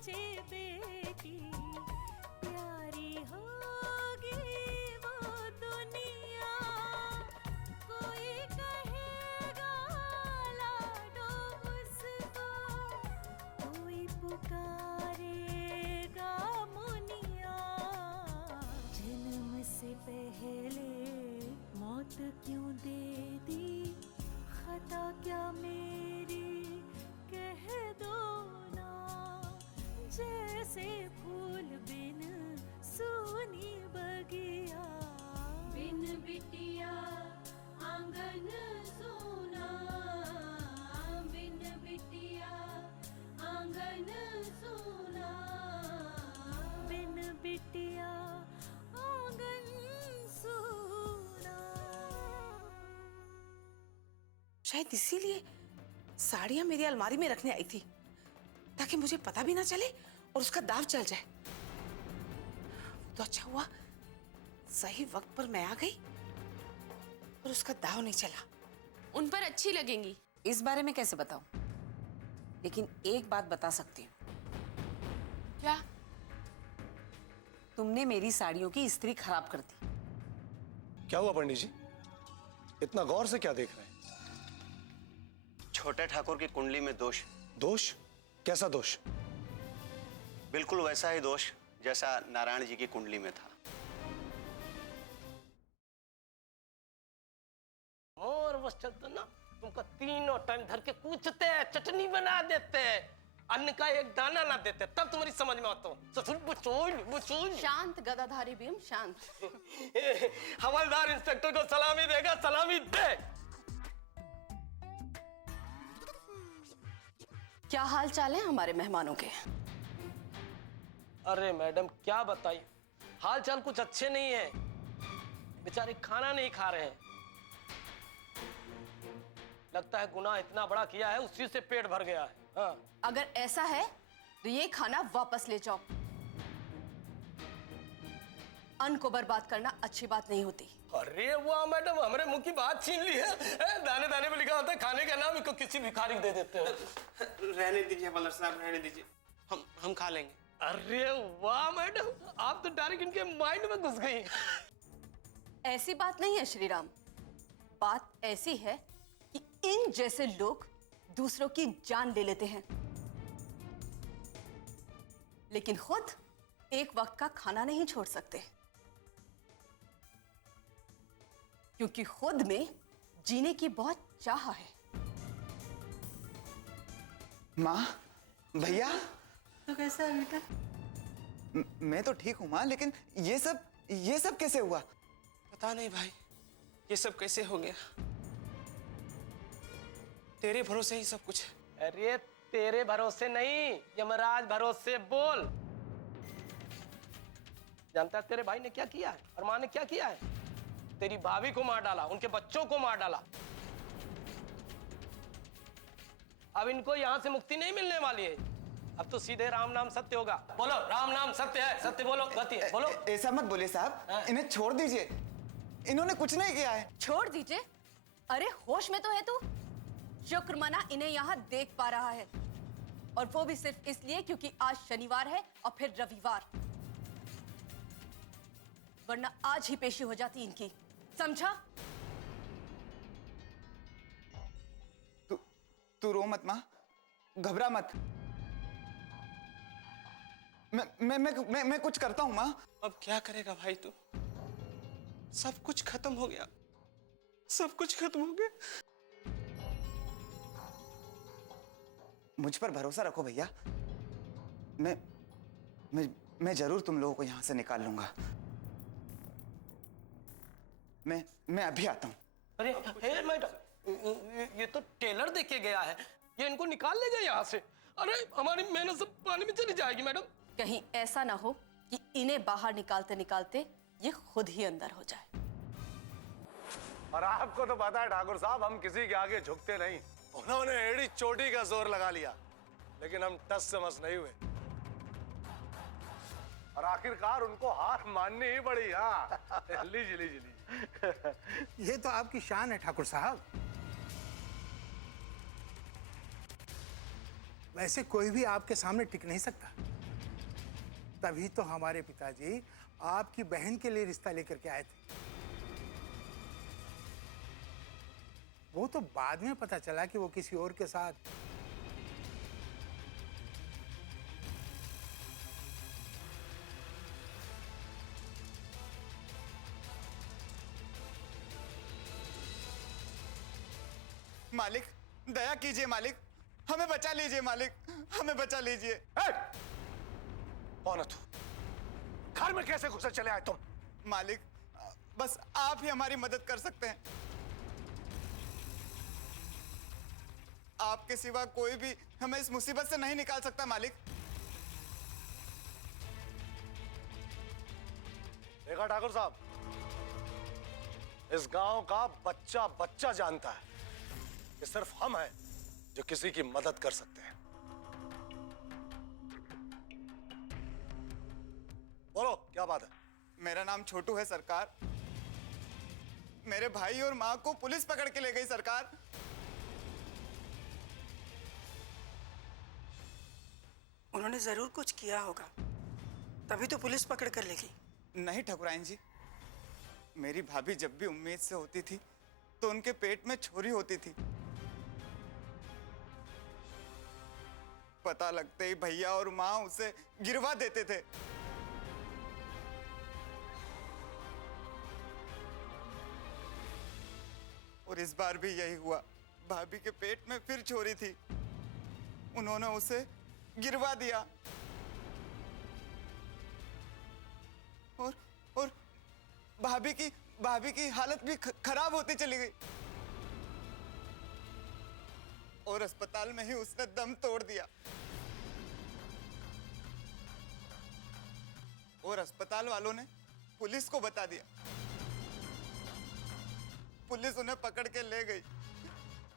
सोचे बेटी प्यारी होगी वो दुनिया, कोई कहेगा लाडो उसको, कोई पुकारेगा मुनिया। जन्म से पहले मौत क्यों दे दी, खता क्या मेरी कह दो ना। जैसे फूल बिन सूनी बगिया, बिन बिटिया आंगन सूना, बिन बिटिया आंगन सूना, बिन बिटिया आंगन सूना। शायद इसीलिए साड़ियां मेरी अलमारी में रखने आई थी, ताकि मुझे पता भी ना चले और उसका दाव चल जाए। तो अच्छा हुआ सही वक्त पर मैं आ गई और उसका दाव नहीं चला। उन पर अच्छी लगेंगी। इस बारे में कैसे बताऊं, लेकिन एक बात बता सकती हूँ। क्या? तुमने मेरी साड़ियों की इस्त्री खराब कर दी। क्या हुआ पंडित जी, इतना गौर से क्या देख रहे हैं? छोटे ठाकुर की कुंडली में दोष। दोष? कैसा दोष? बिल्कुल वैसा ही दोष जैसा नारायण जी की कुंडली में था। और बस चलते ना, तुमको तीनों टाइम धर के कूचते हैं, चटनी बना देते हैं, अन्न का एक दाना ना देते, तब तुम्हारी समझ में आता हूँ। बुचून शांत गदाधारी भीम, शांत। हवलदार इंस्पेक्टर को सलामी देगा, सलामी दे। क्या हाल चाल है हमारे मेहमानों के? अरे मैडम क्या बताइए, हाल चाल कुछ अच्छे नहीं है। बेचारे खाना नहीं खा रहे हैं। लगता है गुनाह इतना बड़ा किया है, उसी से पेट भर गया है। हाँ। अगर ऐसा है तो ये खाना वापस ले जाओ। अन्न को बर्बाद करना अच्छी बात नहीं होती। अरे वाह मैडम, हमारे मुंह की बात छीन ली है। दाने दाने पे लिखा होता है खाने का नाम, इसको किसी भिखारी को दे देते हो। रहने दीजिए हवलदार साहब, रहने दीजिए, हम खा लेंगे। अरे वाह मैडम, आप तो डायरेक्ट इनके माइंड में घुस गई। ऐसी बात नहीं है श्रीराम, बात ऐसी है कि इन जैसे लोग दूसरों की जान ले लेते हैं, लेकिन खुद एक वक्त का खाना नहीं छोड़ सकते, क्योंकि खुद में जीने की बहुत चाह है। माँ, भैया, तो कैसा है बेटा? मैं तो ठीक हूँ माँ, लेकिन ये सब कैसे हुआ? पता नहीं भाई, ये सब कैसे हो गया। तेरे भरोसे ही सब कुछ है। अरे तेरे भरोसे नहीं, यमराज भरोसे बोल। जानता है तेरे भाई ने क्या किया है और माँ ने क्या किया है? तेरी भाभी को मार डाला, उनके बच्चों को मार डाला। अब इनको यहां से मुक्ति नहीं मिलने वाली है। अब तो सीधे राम नाम सत्य होगा। बोलो राम नाम सत्य है, सत्य बोलो, गति है, बोलो। ऐसा मत बोले साहब, इन्हें छोड़ दीजिए, इन्होंने कुछ नहीं किया है। छोड़ दीजिए? अरे होश में तो है तू? शुक्र मना इन्हें यहां देख पा रहा है, और वो भी सिर्फ इसलिए क्योंकि आज शनिवार है और फिर रविवार, वरना आज ही पेशी हो जाती इनकी, समझा? तू रो मत माँ, घबरा मत। मैं कुछ करता हूँ माँ। अब क्या करेगा भाई तू? सब कुछ खत्म हो गया, सब कुछ खत्म हो गया। मुझ पर भरोसा रखो भैया, मैं जरूर तुम लोगों को यहां से निकाल लूंगा। मैं अभी आता हूं। अरे मैडम, ये तो टेलर देके गया है, ये इनको निकाल लेगा यहाँ से। अरे हमारी मेहनत सब पानी में चली जाएगी मैडम। कहीं ऐसा ना हो कि इन्हें बाहर निकालते निकालते ये खुद ही अंदर हो जाए। और आपको तो पता है ठाकुर साहब, हम किसी के आगे झुकते नहीं। उन्होंने एड़ी चोटी का जोर लगा लिया, लेकिन हम टस से मस नहीं हुए, और आखिरकार उनको हार माननी ही पड़ी। हाँ लीजिए लीजिए लीजिए। ये तो आपकी शान है ठाकुर साहब। वैसे कोई भी आपके सामने टिक नहीं सकता। तभी तो हमारे पिताजी आपकी बहन के लिए रिश्ता लेकर के आए थे। वो तो बाद में पता चला कि वो किसी और के साथ। मालिक, दया कीजिए मालिक, हमें बचा लीजिए मालिक, हमें बचा लीजिए। कौन है तू? घर में कैसे घुसे चले आए तुम? मालिक, बस आप ही हमारी मदद कर सकते हैं। आपके सिवा कोई भी हमें इस मुसीबत से नहीं निकाल सकता मालिक। देखा ठाकुर साहब, इस गांव का बच्चा बच्चा जानता है कि सिर्फ हम हैं जो किसी की मदद कर सकते हैं। बोलो क्या बात है? मेरा नाम छोटू है सरकार। मेरे भाई और माँ को पुलिस पकड़ के ले गई सरकार। उन्होंने जरूर कुछ किया होगा, तभी तो पुलिस पकड़ कर ले गई। नहीं ठकुराइन जी, मेरी भाभी जब भी उम्मीद से होती थी तो उनके पेट में छोरी होती थी। पता लगते ही भैया और माँ उसे गिरवा देते थे। और इस बार भी यही हुआ। भाभी के पेट में फिर छोरी थी, उन्होंने उसे गिरवा दिया। और भाभी की हालत भी खराब होती चली गई और अस्पताल में ही उसने दम तोड़ दिया। और अस्पताल वालों ने पुलिस को बता दिया। पुलिस उन्हें पकड़ के ले गई।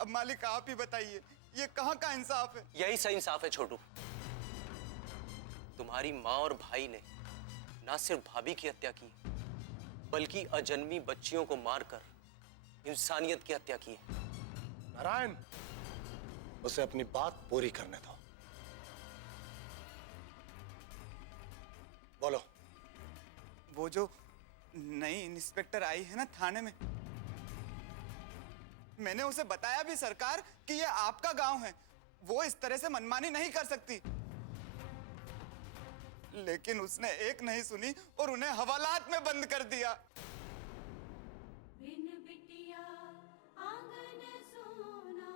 अब मालिक आप ही बताइए, ये कहाँ का इंसाफ है? यही सही इंसाफ है छोटू। तुम्हारी माँ और भाई ने ना सिर्फ भाभी की हत्या की, बल्कि अजन्मी बच्चियों को मारकर इंसानियत की हत्या की है। नारायण, उसे अपनी बात पूरी करने दो। बोलो। वो जो नई इंस्पेक्टर आई है ना थाने में, मैंने उसे बताया भी सरकार कि ये आपका गांव है, वो इस तरह से मनमानी नहीं कर सकती। लेकिन उसने एक नहीं सुनी और उन्हें हवालात में बंद कर दिया। बिन बिटिया आंगन सोना।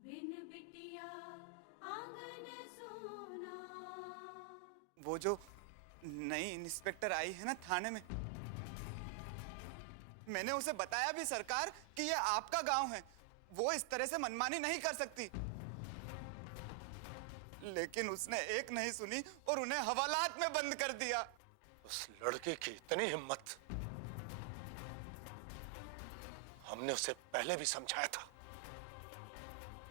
बिन बिटिया आंगन सोना। वो जो नई इंस्पेक्टर आई है ना थाने में, मैंने उसे बताया भी सरकार कि ये आपका गांव है, वो इस तरह से मनमानी नहीं कर सकती। लेकिन उसने एक नहीं सुनी और उन्हें हवालात में बंद कर दिया। उस लड़के की इतनी हिम्मत! हमने उसे पहले भी समझाया था,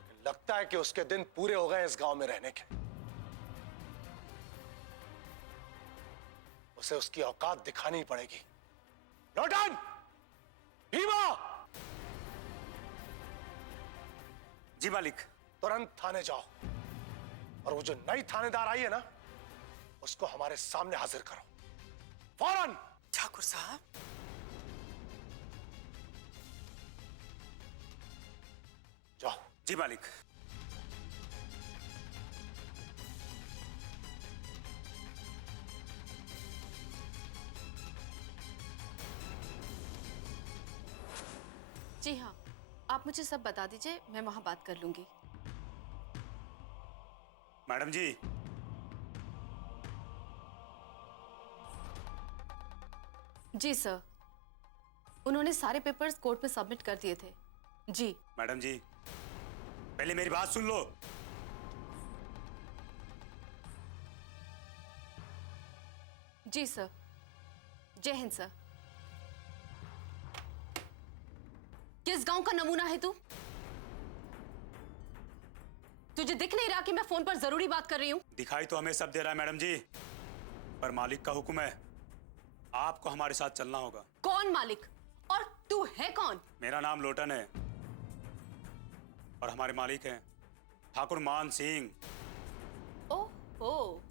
लेकिन लगता है कि उसके दिन पूरे हो गए इस गांव में रहने के। उसे उसकी औकात दिखानी पड़ेगी। लौटन! भीमा! जी मालिक। तुरंत थाने जाओ और वो जो नई थानेदार आई है ना, उसको हमारे सामने हाजिर करो फौरन। ठाकुर साहब, जाओ। जी मालिक। जी हाँ, आप मुझे सब बता दीजिए, मैं वहां बात कर लूंगी। मैडम जी, जी सर, उन्होंने सारे पेपर्स कोर्ट में सबमिट कर दिए थे। जी मैडम जी, पहले मेरी बात सुन लो। जी सर। जय हिंद सर। किस गांव का नमूना है तू? तुझे दिख नहीं रहा कि मैं फोन पर जरूरी बात कर रही हूं? दिखाई तो हमें सब दे रहा है मैडम जी, पर मालिक का हुक्म है, आपको हमारे साथ चलना होगा। कौन मालिक? और तू है कौन? मेरा नाम लोटन है और हमारे मालिक हैं ठाकुर मान सिंह। ओहो,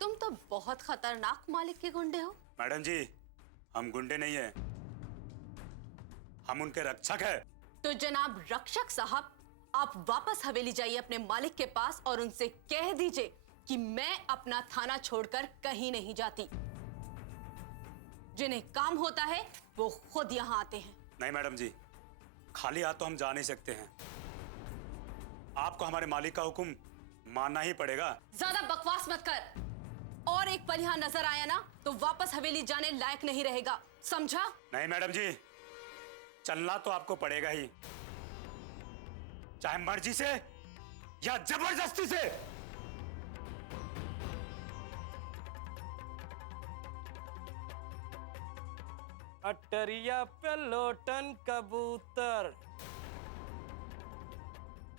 तुम तो बहुत खतरनाक मालिक के गुंडे हो। मैडम जी, हम गुंडे नहीं हैं, हम उनके रक्षक हैं। तो जनाब रक्षक साहब, आप वापस हवेली जाइए अपने मालिक के पास और उनसे कह दीजिए कि मैं अपना थाना छोड़कर कहीं नहीं जाती। जिन्हें काम होता है वो खुद यहाँ आते हैं। नहीं मैडम जी, खाली हाथ तो हम जा नहीं सकते हैं, आपको हमारे मालिक का हुक्म मानना ही पड़ेगा। ज्यादा बकवास मत कर, और एक पल यहाँ नजर आया ना तो वापस हवेली जाने लायक नहीं रहेगा, समझा? नहीं मैडम जी, चलना तो आपको पड़ेगा ही, चाहे मर्जी से या जबरदस्ती से। अटरिया पे लोटन कबूतर,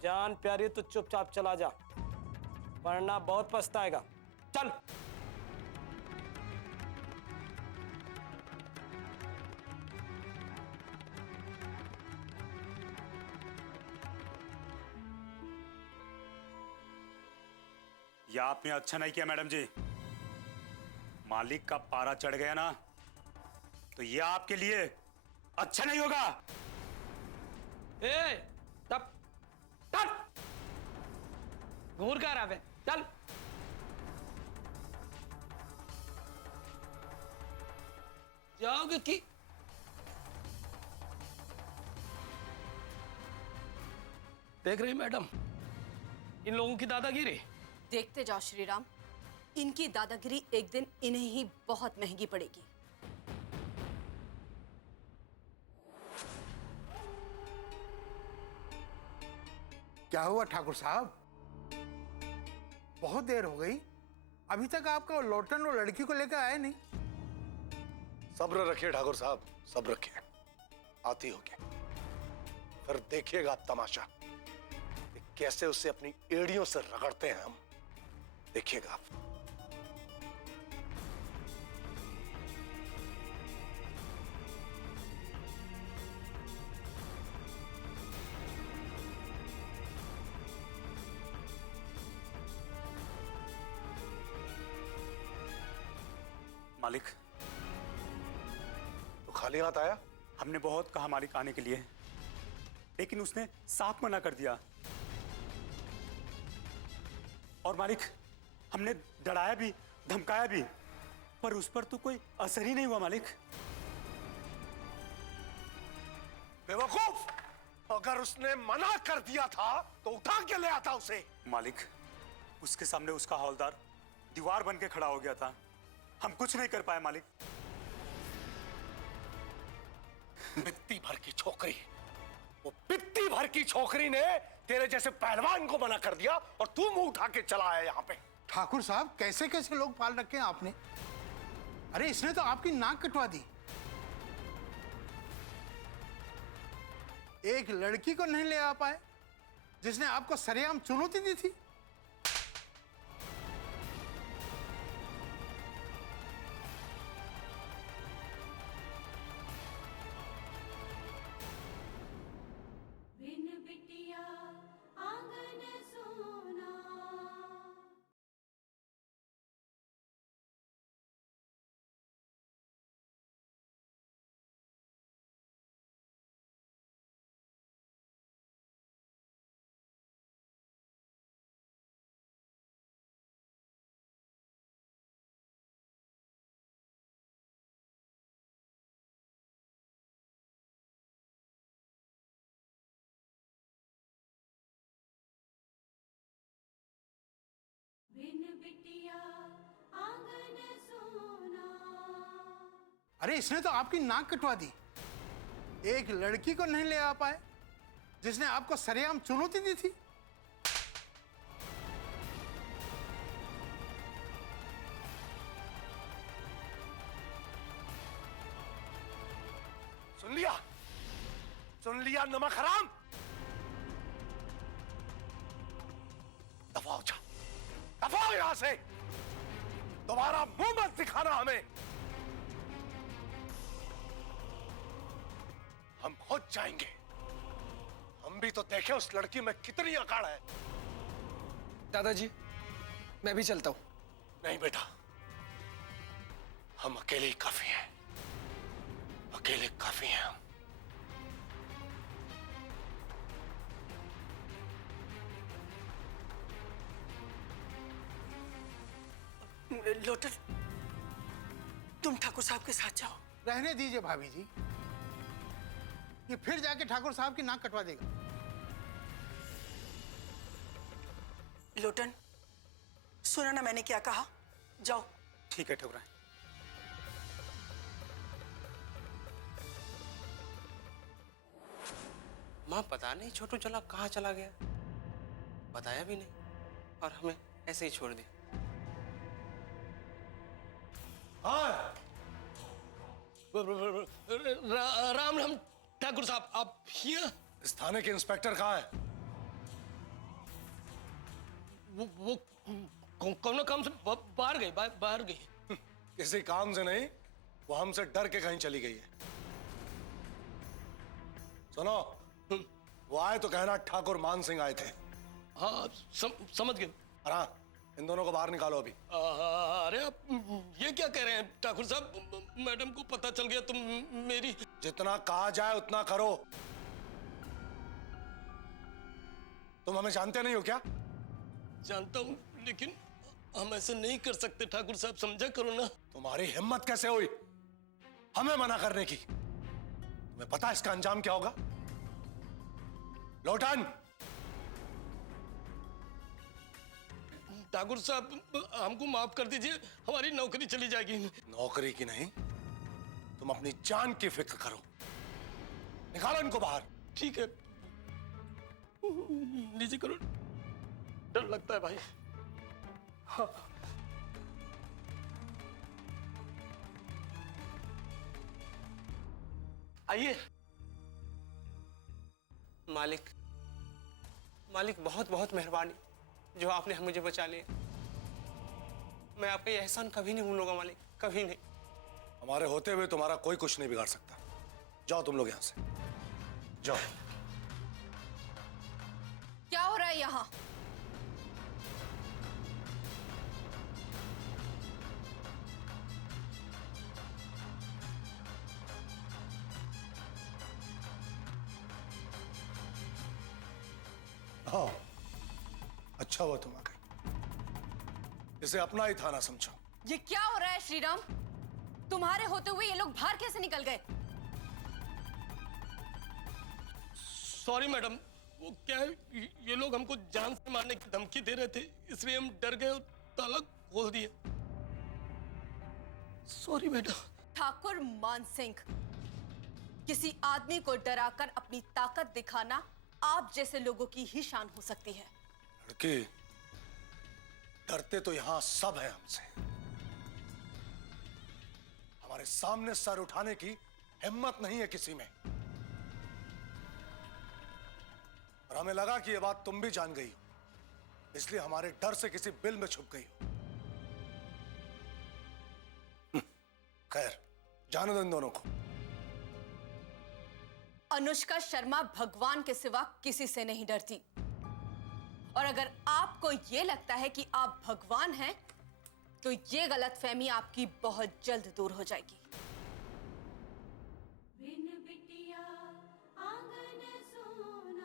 जान प्यारी तो चुपचाप चला जा, वरना बहुत पछताएगा। चल। यह आपने अच्छा नहीं किया मैडम जी, मालिक का पारा चढ़ गया ना तो यह आपके लिए अच्छा नहीं होगा। ए, तब तब घूर कर आवे, चल। जाओगे कि देख रही मैडम इन लोगों की दादागिरी? देखते जाओ श्रीराम, इनकी दादागिरी एक दिन इन्हें ही बहुत महंगी पड़ेगी। क्या हुआ ठाकुर साहब? बहुत देर हो गई, अभी तक आपका लोटन और लड़की को लेकर आए नहीं। सब्र रखिए ठाकुर साहब, सब्र रखिए, आती होगी, फिर देखिएगा आप तमाशा कि कैसे उसे अपनी एड़ियों से रगड़ते हैं हम, देखिएगा आप। मालिक, तो खाली हाथ आया? हमने बहुत कहा मालिक आने के लिए, लेकिन उसने साफ मना कर दिया। और मालिक, हमने डराया भी, धमकाया भी, पर उस पर तो कोई असर ही नहीं हुआ मालिक। बेवकूफ, अगर उसने मना कर दिया था तो उठा के ले आता उसे। मालिक, उसके सामने उसका हवलदार दीवार बन के खड़ा हो गया था, हम कुछ नहीं कर पाए मालिक। बित्ती भर की छोकरी, वो बित्ती भर की छोकरी ने तेरे जैसे पहलवान को मना कर दिया और तू मुंह उठा के चला आया यहाँ पे। ठाकुर साहब, कैसे कैसे लोग पाल रखे हैं आपने? अरे इसने तो आपकी नाक कटवा दी। एक लड़की को नहीं ले आ पाए जिसने आपको सरेआम चुनौती दी थी। बिन बिटिया आंगन सोना। बिन बिटिया आंगन सोना। अरे इसने तो आपकी नाक कटवा दी। एक लड़की को नहीं ले आ पाए जिसने आपको सरेआम चुनौती दी थी। नमक हराम। दफा हो जा, दफा हो यहां से। दोबारा मुंह मत दिखाना हमें। हम खुद जाएंगे। हम भी तो देखे उस लड़की में कितनी अकड़ है। दादाजी, मैं भी चलता हूं। नहीं बेटा, हम अकेले ही काफी हैं। अकेले काफी हैं हम। लोटन, तुम ठाकुर साहब के साथ जाओ। रहने दीजिए भाभी जी, ये फिर जाके ठाकुर साहब की नाक कटवा देगा। लोटन, सुना ना मैंने क्या कहा? जाओ। ठीक है ठकुराइन। माँ पता नहीं छोटू चला कहाँ चला गया, बताया भी नहीं और हमें ऐसे ही छोड़ दिया। राम राम ठाकुर साहब, आप हियर? इस थाने के इंस्पेक्टर कहाँ है? वो कौन काम से बाहर गई, बाहर गई। किसी काम से नहीं, वो हमसे डर के कहीं चली गई है। सुनो, वो आए तो कहना ठाकुर मान सिंह आए थे। हाँ समझ गए। हाँ, इन दोनों को बाहर निकालो अभी। अरे आप ये क्या कह रहे हैं ठाकुर साहब? मैडम को पता चल गया तुम मेरी। जितना कहा जाए उतना करो। तुम हमें जानते नहीं हो क्या? जानता हूँ, लेकिन हम ऐसे नहीं कर सकते ठाकुर साहब, समझा करो ना। तुम्हारी हिम्मत कैसे हुई हमें मना करने की? तुम्हें पता इसका अंजाम क्या होगा? लोटन, ठाकुर साहब हमको माफ कर दीजिए, हमारी नौकरी चली जाएगी। नौकरी की नहीं, तुम अपनी जान की फिक्र करो। निकालो इनको बाहर। ठीक है, नीचे करो। डर लगता है भाई। हाँ। आइए। मालिक, मालिक बहुत बहुत मेहरबानी जो आपने मुझे बचा लिया। मैं आपका ये एहसान कभी नहीं भूलूंगा मालिक, कभी नहीं। हमारे होते हुए तुम्हारा कोई कुछ नहीं बिगाड़ सकता। जाओ तुम लोग यहां से, जाओ। क्या हो रहा है यहाँ? हाँ, अच्छा हुआ तुम आ गई। इसे अपना ही थाना समझो। ये क्या हो रहा है श्रीराम? तुम्हारे होते हुए ये लोग बाहर कैसे निकल गए? सॉरी मैडम, वो क्या है, ये लोग हमको जान से मारने की धमकी दे रहे थे, इसलिए हम डर गए और ताला खोल दिया। Sorry madam. ठाकुर मान सिंह, किसी आदमी को डराकर अपनी ताकत दिखाना आप जैसे लोगों की ही शान हो सकती है। लड़की, डरते तो यहां सब है हमसे। हमारे सामने सर उठाने की हिम्मत नहीं है किसी में। और हमें लगा कि यह बात तुम भी जान गई हो, इसलिए हमारे डर से किसी बिल में छुप गई हो। खैर, जाने दो इन दोनों को। अनुष्का शर्मा भगवान के सिवा किसी से नहीं डरती, और अगर आपको यह लगता है कि आप भगवान हैं, तो ये गलतफहमी आपकी बहुत जल्द दूर हो जाएगी। बिन बिटिया आंगन सोना।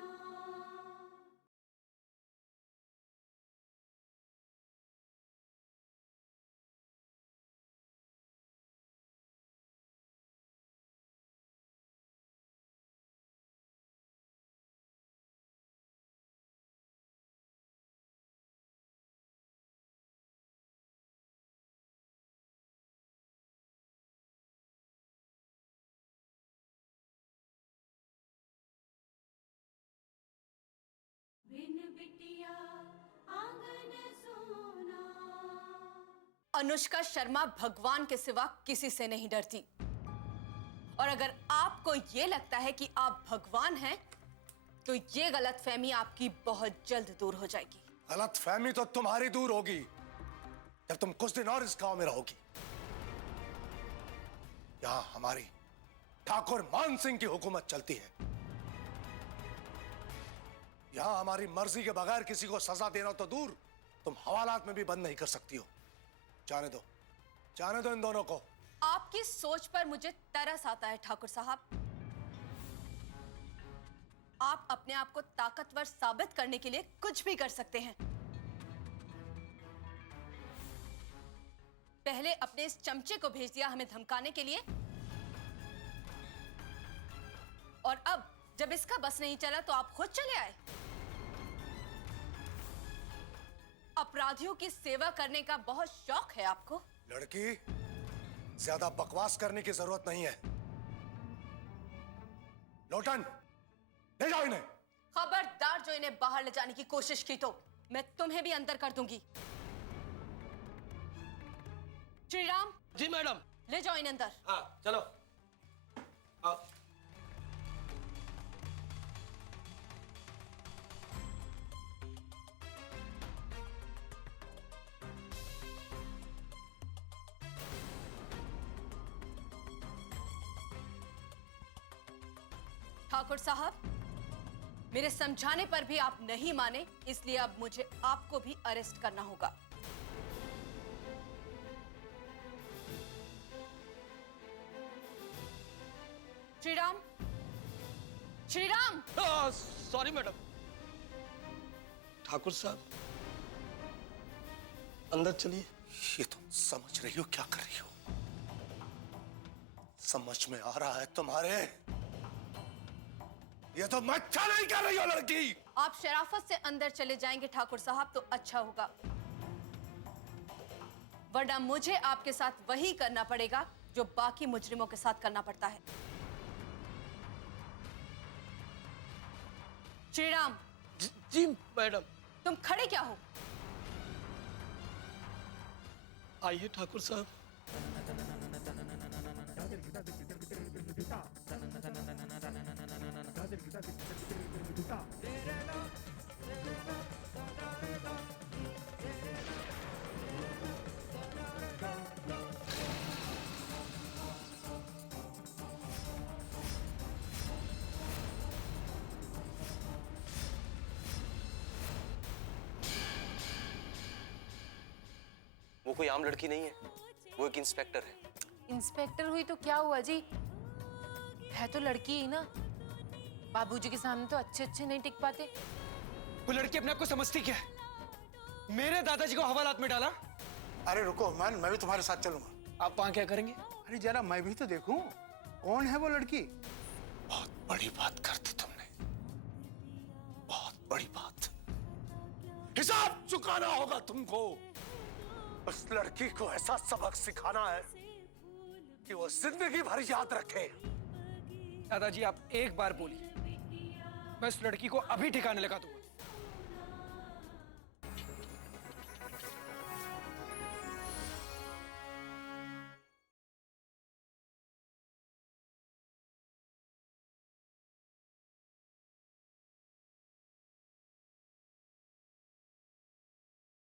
बिन बिटिया आंगन सोना। अनुष्का शर्मा भगवान के सिवा किसी से नहीं डरती, और अगर आपको ये लगता है कि आप भगवान हैं, तो ये गलतफहमी आपकी बहुत जल्द दूर हो जाएगी। गलतफहमी तो तुम्हारी दूर होगी जब तुम कुछ दिन और इस गांव में रहोगी। यहां हमारी ठाकुर मान सिंह की हुकूमत चलती है। यहां हमारी मर्जी के बगैर किसी को सजा देना तो दूर, तुम हवालात में भी बंद नहीं कर सकती हो। जाने दो इन दोनों को। आपकी सोच पर मुझे तरस आता है ठाकुर साहब। आप अपने आप को ताकतवर साबित करने के लिए कुछ भी कर सकते हैं। पहले अपने इस चमचे को भेज दिया हमें धमकाने के लिए, और अब जब इसका बस नहीं चला तो आप खुद चले आए। अपराधियों की सेवा करने का बहुत शौक है आपको। लड़की, ज्यादा बकवास करने की जरूरत नहीं है। लोटन, ले जाओ इन्हें। खबरदार जो इन्हें बाहर ले जाने की कोशिश की तो मैं तुम्हें भी अंदर कर दूंगी। श्रीराम। जी मैडम। ले जाओ इन्हें अंदर। हाँ चलो। आओ। ठाकुर साहब, मेरे समझाने पर भी आप नहीं माने, इसलिए अब मुझे आपको भी अरेस्ट करना होगा। श्रीराम, श्रीराम। Sorry madam. ठाकुर साहब अंदर चलिए। ये तुम समझ रही हो क्या कर रही हो? समझ में आ रहा है तुम्हारे? ये तो मच्छा नहीं कर रही हो लड़की। आप शराफत से अंदर चले जाएंगे ठाकुर साहब तो अच्छा होगा, वरना मुझे आपके साथ वही करना पड़ेगा जो बाकी मुजरिमों के साथ करना पड़ता है। श्रीराम। जी मैडम। तुम खड़े क्या हो? आइए ठाकुर साहब। वो कोई आम लड़की नहीं है, वो एक इंस्पेक्टर है। इंस्पेक्टर हुई तो क्या हुआ जी, है तो लड़की ही ना। बाबूजी के सामने तो अच्छे अच्छे नहीं टिक पाते। वो लड़की अपने आप को समझती क्या है? मेरे दादाजी को हवालात में डाला। अरे रुको मैन, मैं भी तुम्हारे साथ चलूंगा। आप वहां क्या करेंगे? अरे जरा मैं भी तो देखूं कौन है वो लड़की। बहुत बड़ी बात कर दी तुमने, बहुत बड़ी बात। हिसाब चुकाना होगा तुमको। उस लड़की को ऐसा सबक सिखाना है कि वो जिंदगी भर याद रखे। दादाजी आप एक बार बोलिए, मैं इस लड़की को अभी ठिकाने लगा दूंगा।